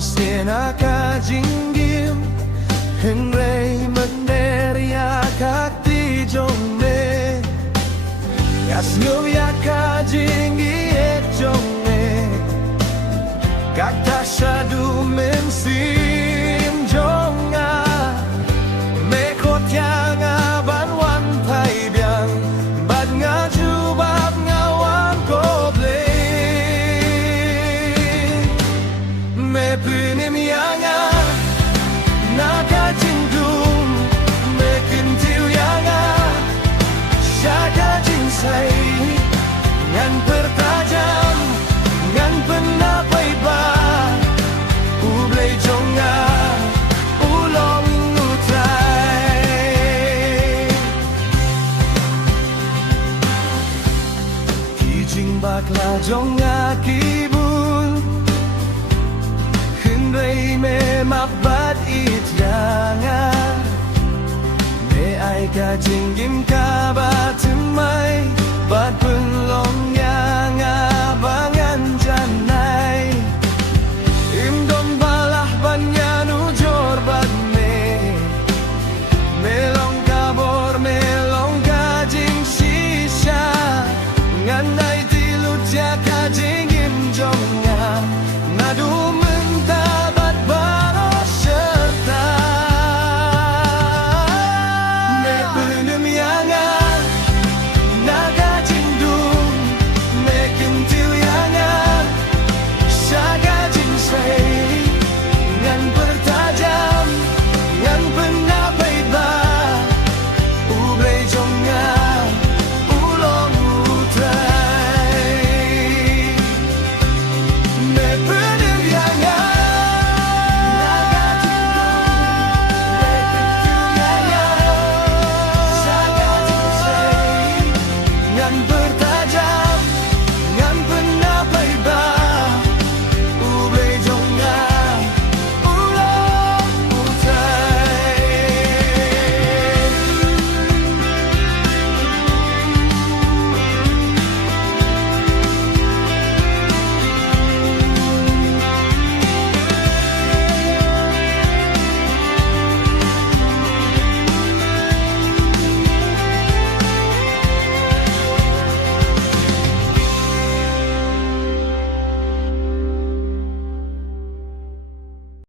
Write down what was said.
sena ka jinggim Henry menderia kakti jongme Kasnyo ya ka jinggi et jongme Kakta shadu mensim jonga Mekot yang aban wan pai biang Bad ngaju bab ngawan koble Me punim yanga Naka jingdum Me kintil yanga Syaka jinsai Ngan pertajam Ngan penapai ba Ublay jonga Ulong ngutai Kijing bakla jonga kibun Hindray me mabat ityanga Me ay ka jinggim ka batumay Bat penlong yang abangan janay Imdon balah banyan ujor bad Melong kabor melong kajing sisya Nganay tilut ya kajing imjong